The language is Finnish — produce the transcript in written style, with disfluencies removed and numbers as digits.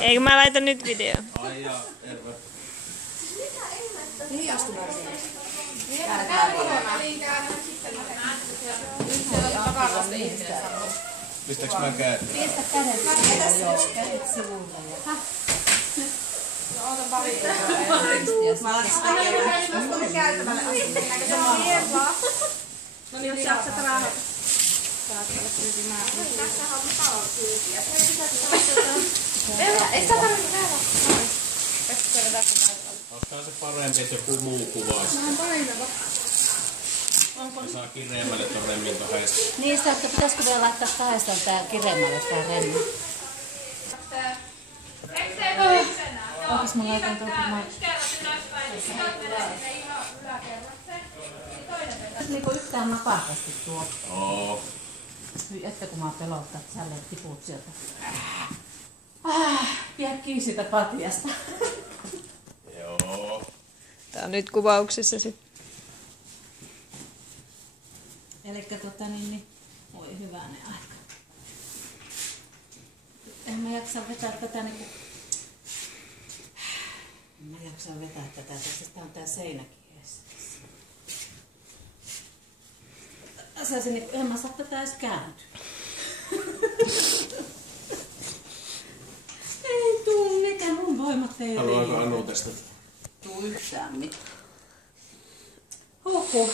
Eikö mä laitan nyt video? Ai jaa, terve. Niin astu varsin. Pistääks mä kädet? Pistä kädet sivulle, joo. Kädet sivulle. No otan pari euroa. Mä laitan käytävälle asti. No niin, jos jaksat raahata. Tässä on palokyytiä. Ei sitä tarvitse käydä. Olisikohan se parempi, että joku muu kuvaisi. Ja saa kireemmälle ton remmin kahdesta. Niin sitä, että pitäisikö vielä laittaa kahdestaan tää kireemmälle tää remmi. Onks mä laitan tuolta niinku yhtään napakasti tuo. Oo. Että kun mä pelottaa, että sä tiput sieltä. Pidä kiinni siitä patjasta. Joo. Tää on nyt kuvauksessa sit. Elikkä voi hyvänen aika. En mä jaksa vetää tätä niinku... En mä jaksa vetää tätä, tästä on tää seinäkin eessä. En mä saa tätä edes kääntyä. Ei tuu mitään, mun voimat ei Haluaako Anu testata? tuu yhtään mitään. Huhhuh.